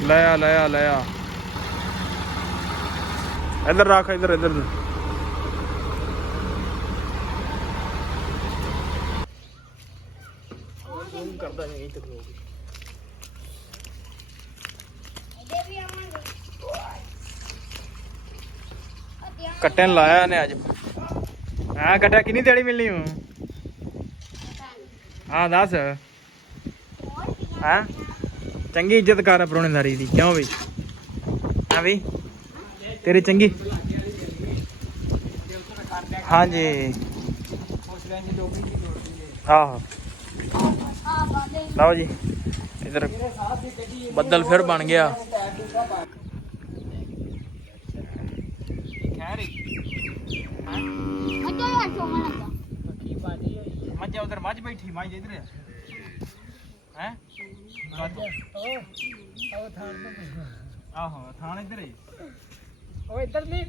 ਲੈ ਆ ਲੈ ਆ ਲੈ ਆ ਇੱਧਰ ਰੱਖ ਇੱਧਰ ਇੱਧਰ ਕਰਦਾ ਨਹੀਂ ਤੱਕ ਲੋਕ ਕੱਟਣ ਲਾਇਆ ਨੇ ਅੱਜ ਹਾਂ ਕੱਟਿਆ ਕਿੰਨੀ ਦਿਹਾੜੀ ਮਿਲਣੀ ਹੂੰ ਹਾਂ ਦੱਸ ਹਾਂ ਚੰਗੀ ਇੱਜ਼ਤ ਕਰ ਪਰੋਣੇਦਾਰੀ ਦੀ ਕਿਉਂ ਬਈ ਹਾਂ ਬਈ ਤੇਰੀ ਚੰਗੀ ਹਾਂਜੀ ਆਹੋ ਲਓ ਜੀ ਇਧਰ ਬੱਦਲ ਫਿਰ ਬਣ ਗਿਆ ਮੱਝ ਉਧਰ ਮੱਝ ਬੈਠੀ ਮੱਝ ਇਧਰ ਹੈ ਆਹੋ ਥਾਣ ਇਧਰ ਹੈ ਉਹ ਇਧਰ ਨਹੀਂ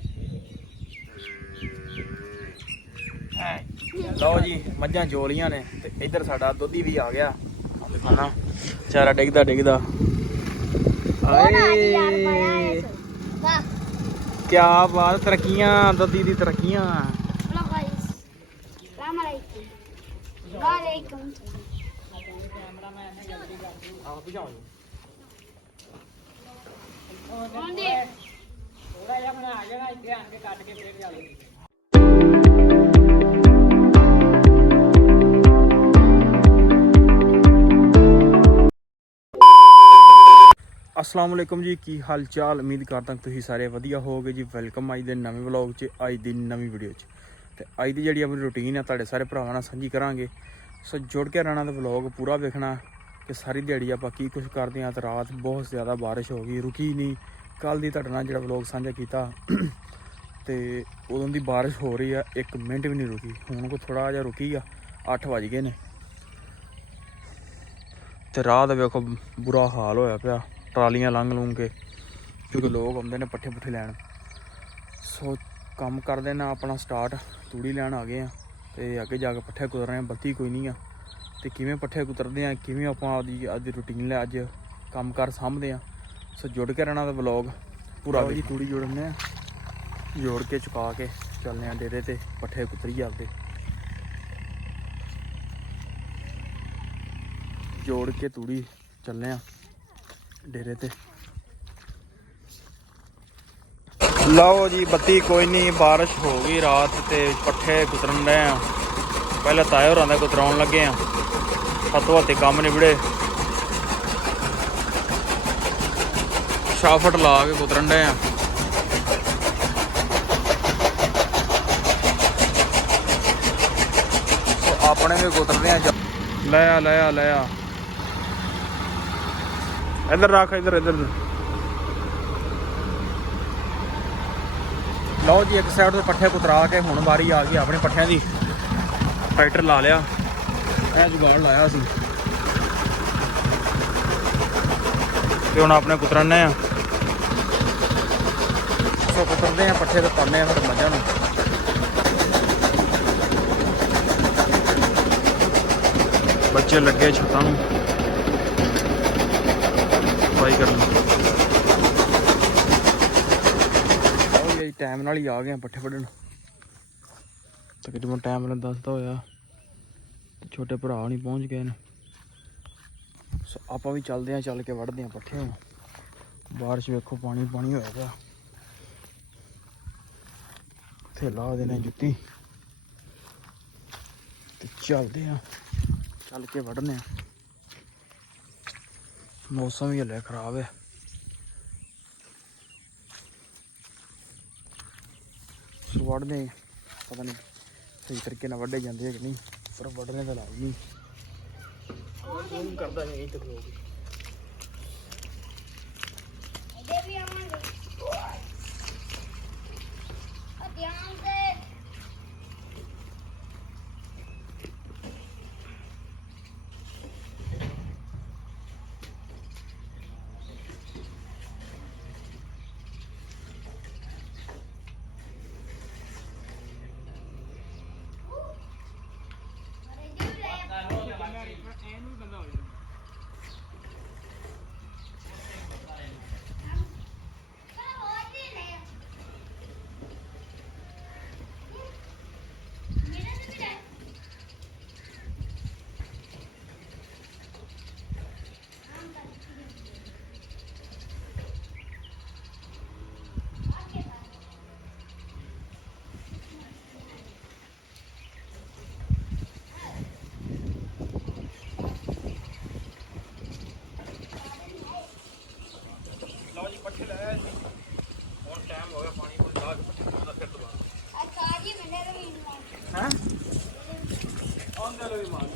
ਲਓ ਜੀ ਮੱਝਾਂ ਜੋਲੀਆਂ ਨੇ ਤੇ ਇਧਰ ਸਾਡਾ ਦੁੱਧੀ ਵੀ ਆ ਗਿਆ ਦਿਖਾਣਾ ਚਾਰਾ ਡਿੱਗਦਾ ਡਿੱਗਦਾ ਕਿਆ ਬਾਤ ਤਰੱਕੀਆਂ ਦੁੱਧੀ ਦੀ ਤਰੱਕੀਆਂ ਥੋੜਾ ਜਿਹਾ ਬਣਾ ਜਾਣਾ ਇੱਥੇ ਆਣ ਕੇ ਕੱਟ ਕੇ ਫੇਰ ਜਾਲੇ अस्सलाम वालेकुम जी की हाल चाल उम्मीद करता तुसीं सारे वधिया होगे जी वेलकम अज दे नवे व्लॉग च अज दी नवी वीडियो च ते अज दी जिहड़ी अपनी रूटीन है तुहाडे सारे भरावां नाल सांझी करांगे सो जुड़ के रहना ते व्लॉग पूरा वेखना कि सारी दिहाड़ी आपां की कुछ करदे हां ते रात बहुत ज़्यादा बारिश हो गई रुकी नहीं कल दी तुहाडे नाल जिहड़ा व्लॉग सांझा कीता ते उदों दी बारिश हो रही है एक मिनट भी नहीं रुकी हुण को थोड़ा जिहा रुकी आ 8 वज गए ने ते राह दा वेखो बुरा हाल होया पिया ट्रालियां लंघ लूंघ के क्योंकि लोग आते हैं पट्ठे पुट्ठे लैन सो कम कर देना अपना स्टार्ट तूड़ी लैन आ गए हैं तो अगे जाके पट्ठे कुतर रहे हैं बत्ती कोई नहीं है तो किमें पट्ठे कुतरते हैं किमें आप अज रूटीन ले अज कम कर सामभते हैं सो जुड़ के रहना तो ब्लॉग पूरा जी तूड़ी जोड़ने जोड़ के चुका के चलने डेरे ते पट्ठे कुतरिए आपके जोड़ के तूड़ी चलने डेरे ते लो जी बत्ती कोई नहीं बारिश हो गई रात ते पट्ठे कुतरन रहे हैं पहले ताए होरां दे कुतराउण लगे हैं हत्थों हत्थी कम निबड़े शाफट ला के कुतरन रहे हैं तो अपने भी कुतरदे हैं ले आ ले आ ले आ इधर रख इधर इधर लो जी एक साइड तो पट्ठे कुतरा के हुण बारी आ गई अपने पट्ठियां दी ट्रैक्टर ला लिया जुगाड़ लाया असीं ते हुण अपने कुतरने सो कुतरदे हैं पट्ठे ते पाने फिर मझां नूं बच्चे लगे छत्तां नूं सफाई करनी टाइम नाल ही आ गए पट्ठे वड्ढण तकरीबन टाइम नाल 10 दा होया छोटे भरा नहीं पहुँच गए न सो आपां भी चलदे हैं चल के वड्ढदे हैं पट्ठे बारिश वेखो पानी पानी होया पिया इत्थे ला देने जुत्ती ते चलदे हैं चल के वड्ढने मौसम भी हले खराब है सो वढ़ने पता नहीं सही तरीके नाल वड्ढे जांदे है कि नहीं पर वढ़ने तो लाजमी करदा नहीं तक लोग ਪੱਠੇ ਲਾਇਆ ਸੀ ਹੁਣ ਟਾਈਮ ਹੋ ਗਿਆ ਪਾਣੀ ਪੂਣੀ ਲਾ ਕੇ ਪੱਠੇ ਪਾਉਂਦਾ ਫਿਰ ਦੁਬਾਰਾ ਕਾਜੀ ਮੈਨੇ ਤਾਂ ਵੀ ਮਾਰ ਹੈ ਆਉਂਦਾ ਲੋ ਵੀ ਮਾਰ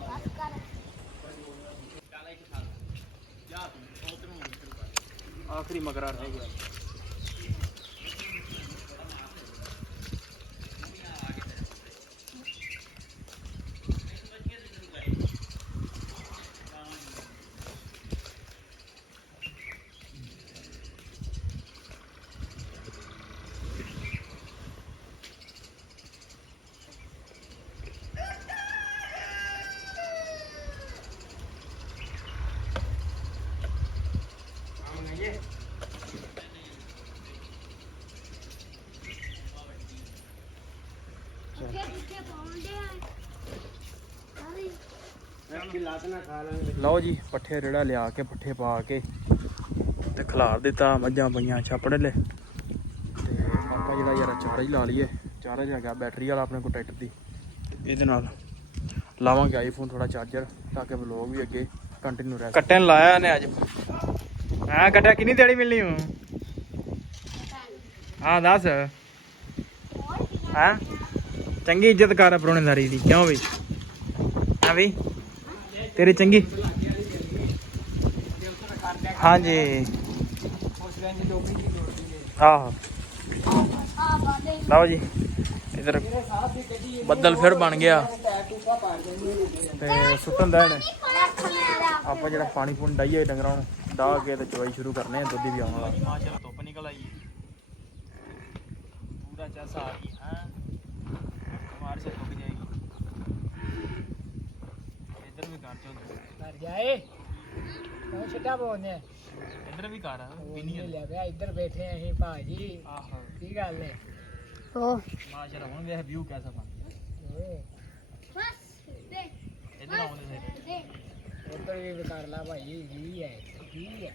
ਬਸ ਕਰ ਆਖਰੀ ਮਗਰਾ ਰਹਿ ਗਿਆ ਕਿੱਥੇ ਪਾਉਂਦੇ ਆ ਸਾਰੇ ਲਓ ਜੀ ਪੱਠੇ ਰੇੜਾ ਲਿਆ ਕੇ ਪੱਠੇ ਪਾ ਕੇ ਤੇ ਖਿਲਾਰ ਦਿੱਤਾ ਮੱਝਾਂ ਪਈਆਂ ਛਾਪੜੇ ਲੈ ਤੇ ਆਪਾਂ ਜਿਹੜਾ ਯਾਰ ਚਾਰਜ ਲਾ ਲਈਏ ਚਾਰਜ ਹੈਗਾ ਬੈਟਰੀ ਵਾਲਾ ਆਪਣੇ ਕੋਲ ਟਰੈਕਟਰ ਦੀ ਇਹਦੇ ਨਾਲ ਲਾਵਾਂਗੇ ਆਈਫੋਨ ਥੋੜਾ ਚਾਰਜਰ ਤਾਂ ਕਿ ਵਲੋਗ ਵੀ ਅੱਗੇ ਕੰਟੀਨਿਊ ਰਹੇ ਕੱਟਣ ਲਾਇਆ ਨੇ ਅੱਜ ਹਾਂ ਕੱਟਿਆ ਕਿੰਨੀ ਦਿਹਾੜੀ ਮਿਲਣੀ ਹੂੰ ਹਾਂ ਦੱਸ ਹਾਂ ਚੰਗੀ ਇੱਜ਼ਤ ਕਰ ਪਰੋਣੇਦਾਰੀ ਦੀ ਕਿਉਂ ਬਈ ਹਾਂ ਬਈ ਤੇਰੀ ਚੰਗੀ ਹਾਂਜੀ ਆਹੋ ਲਓ ਜੀ ਇਧਰ ਬੱਦਲ ਫਿਰ ਬਣ ਗਿਆ ਤੇ ਸੁੱਟਣ ਦਾ ਆਪਾਂ ਜਿਹੜਾ ਪਾਣੀ ਪੂਣੀ ਡਾਈਏ ਡੰਗਰਾਂ ਨੂੰ ਡਾਹ ਕੇ ਤੇ ਚਵਾਈ ਸ਼ੁਰੂ ਕਰਨੇ ਆ ਦੁੱਧ ਵੀ ਆਉਣ ਵਾਲਾ ਮਾਸ਼ਾਅੱਲਾ ਧੁੱਪ ਨਿਕਲ ਆਈ ਪੂਰਾ ਚਾਸਾ ਆ ਗਈ ਹਾਂ ਮਾਰ ਸੇ ਰੁਕ ਜਾਏਗੀ ਇਧਰ ਵੀ ਕਰ ਚੋ ਕਰ ਜਾਏ ਉਹ ਛੱਟਾ ਬੋਲਨੇ ਇਧਰ ਵੀ ਕਰ ਨਹੀਂ ਲੈ ਪਿਆ ਇੱਧਰ ਬੈਠੇ ਆਂ ਅਸੀਂ ਭਾਜੀ ਆਹੋ ਕੀ ਗੱਲ ਹੈ ਓ ਮਾਸ਼ਾਅੱਲਾ ਹੁਣ ਵੇਖ ਵਿਊ ਕੈਸਾ ਬਣ ਬਸ ਦੇ ਇਧਰ ਆਉਂਦੇ ਸੇ ਦੇ ਉੱਧਰ ਵੀ ਕਰ ਲਾ ਭਾਈ ਕੀ ਹੈ ਕੀ ਹੈ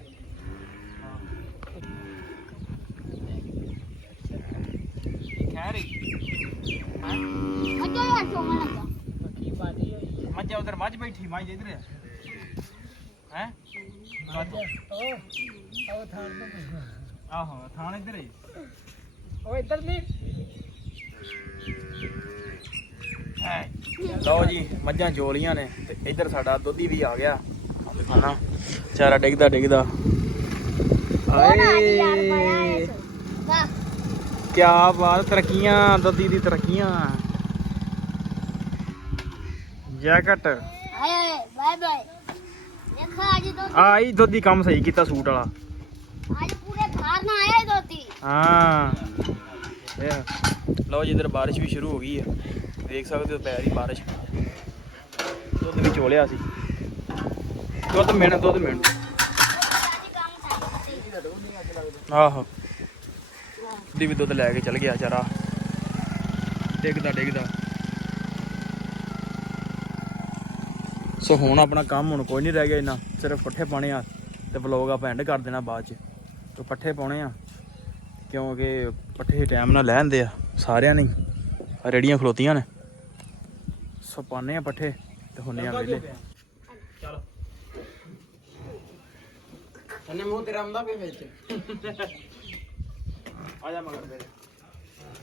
ਖੈਰ ਹਾਂ ਮੱਝਾਂ ਯਾਰ ਚੋਣ ਲੱਗਾ ਪੱਕੀ ਬਾਦੀ ਹੋਈ ਮੱਝ ਉਧਰ ਮੱਝ ਬੈਠੀ ਮੱਝ ਇਧਰ ਹੈ ਹੈ ਉਹ ਥਾਂ ਨੂੰ ਆਹੋ ਥਾਣ ਇਧਰ ਹੈ ਉਹ ਇੱਧਰ ਨਹੀਂ ਲਓ ਜੀ ਮੱਝਾਂ ਚੋਲੀਆਂ ਨੇ ਤੇ ਇਧਰ ਸਾਡਾ ਦੁੱਧੀ ਵੀ ਆ ਗਿਆ ਹਨਾ ਚਾਰਾ ਡਿੱਗਦਾ ਡਿੱਗਦਾ ਆਏ ਵਾਹ ਕੀ ਬਾਤ ਤਰੱਕੀਆਂ ਦੁੱਧੀ ਦੀ ਤਰੱਕੀਆਂ ਜੈਕਟ ਹਾਏ ਬਾਏ ਬਾਏ ਦੇਖਾ ਅੱਜ ਤੋਂ ਆਈ ਦੁੱਧੀ ਕੰਮ ਸਹੀ ਕੀਤਾ ਸੂਟ ਵਾਲਾ ਅੱਜ ਪੂਰੇ ਘਰ ਨਾ ਆਇਆ ਦੋਤੀ ਹਾਂ ਇਹ ਲਓ ਜੀ ਇਧਰ ਬਾਰਿਸ਼ ਵੀ ਸ਼ੁਰੂ ਹੋ ਗਈ ਹੈ ਦੇਖ ਸਕਦੇ ਹੋ ਪੈ ਰਹੀ ਬਾਰਿਸ਼ ਦੁੱਧ ਵੀ ਚੋਲਿਆ ਸੀ ਦੁੱਧ ਮਿਹਨਤ ਆਹੋ ਦੀ ਵੀ ਦੁੱਧ ਲੈ ਕੇ ਚਲ ਗਿਆ ਚਾਰਾ ਡਿੱਗਦਾ ਡਿੱਗਦਾ ਸੋ ਹੁਣ ਆਪਣਾ ਕੰਮ ਹੁਣ ਕੋਈ ਨਹੀਂ ਰਹਿ ਗਿਆ ਇੰਨਾ ਸਿਰਫ ਪੱਠੇ ਪਾਣੇ ਆ ਤੇ ਵਲੋਗ ਆਪਾਂ ਐਂਡ ਕਰ ਦੇਣਾ ਬਾਅਦ ਚ ਤੇ ਪੱਠੇ ਪਾਉਣੇ ਆ ਕਿਉਂਕਿ ਪੱਠੇ ਟਾਈਮ ਨਾਲ ਲੈ ਆਂਦੇ ਆ ਸਾਰਿਆਂ ਨੇ ਰੇੜੀਆਂ ਖਲੋਤੀਆਂ ਨੇ ਸੋ ਪਾਣੇ ਆ ਪੱਠੇ ਤੇ ਹੁੰਨੇ ਆ ਵੇਲੇ ਚਲੋ ਉਹਨੇ ਮੂੰਹ ਤੇਰਾ ਆਉਂਦਾ ਪਿਆ ਵਿੱਚ ਆ ਜਾ ਮਗਰ ਮੇਰੇ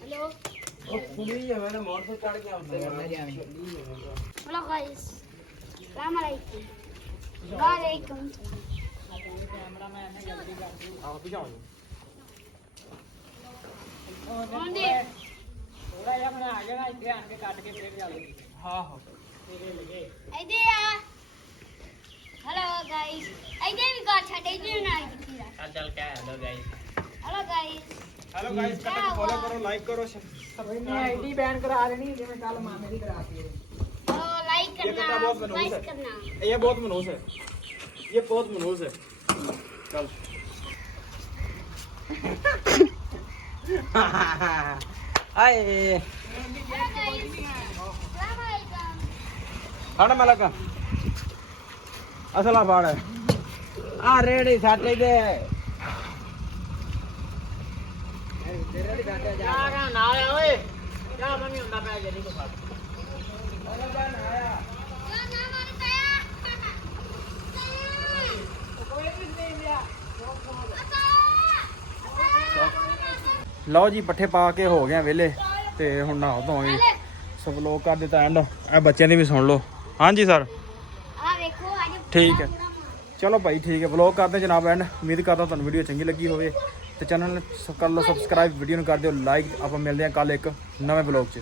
हेलो ਉਹ ਕੁੜੀ ਹੈ ਮੈਂ ਮੋੜ ਤੋਂ ਚੜ ਕੇ ਆਉਂਦਾ हेलो गाइस अस्सलाम वालेकुम वालेकुम ਆਹ ਭਜਾਓ कौन दे ਥੋੜਾ ਜਿਹਾ ਬਣਾ ਜਾਣਾ ਇੱਥੇ ਆਣ ਕੇ ਕੱਟ ਕੇ ਫੇਰ ਜਾਵੇ ਹਾਂ ਹਾਂ ਤੇਰੇ ਲਗੇ इधर आ हेलो गाइस इधर भी गाछ छड़े इधर ना किया ਚੱਲ ਕਹਿ hello guys hello guys hello guys Cuttack follow ਕਰੋ ਲਾਈਕ ਕਰੋ ਇਹਨੇ ਆਈਡੀ ਬੈਨ ਕਰਾ ਲੈਣੀ ਜਿਵੇਂ ਕੱਲ ਮਾਮੇ ਦੀ ਕਰਾਤੀ ਹੈ तो लाइक ये कितना करना बहुत मनहूस है। सब्सक्राइब करना ये बहुत मनहूस है ये बहुत मनहूस है चल ਆਏ हेलो गाइस अस्सलाम वालेकुम ਖਾਣਾ ਮੈਂ ਲਗਾ ਅਸਲਾ ਬਾੜ ਹੈ ਆ ਰੇੜੀ ਸਾਡੇ ਦੇ ਤੇਰੇ ਦੀ ਬੈਠੇ ਜਾ ਨਾਲ ਆ ਓਏ ਜਾ ਮੰਮੀ ਹੁੰਦਾ ਪਿਆ ਜਰੀ ਕੋ ਫੜ क्या नाम आता है ਲਓ ਜੀ ਪੱਠੇ ਪਾ ਕੇ ਹੋ ਗਏ ਵਿਹਲੇ ਤੇ ਹੁਣ ਨਹਾ ਧੋਵਾਂਗੇ। ਸੋ ਵਲੋਗ ਕਰ ਦਿੱਤਾ ਐਂਡ। ਇਹ ਬੱਚਿਆਂ ਦੀ ਵੀ ਸੁਣ ਲਓ। ਹਾਂਜੀ ਸਰ ਆ ਵੇਖੋ ਅੱਜ ਠੀਕ ਹੈ ਚਲੋ ਭਾਈ ਠੀਕ ਹੈ। ਵਲੋਗ ਕਰਦੇ ਜਨਾਬ ਐਂਡ। ਉਮੀਦ ਕਰਦਾ ਤੁਹਾਨੂੰ ਵੀਡੀਓ ਚੰਗੀ ਲੱਗੀ ਹੋਵੇ ਤੇ ਚੈਨਲ ਨੂੰ ਕਰ ਲਓ ਸਬਸਕ੍ਰਾਈਬ, ਵੀਡੀਓ ਨੂੰ ਕਰ ਦਿਓ ਲਾਈਕ। ਆਪਾਂ ਮਿਲਦੇ ਹਾਂ ਕੱਲ ਇੱਕ ਨਵੇਂ ਵਲੋਗ 'ਚ।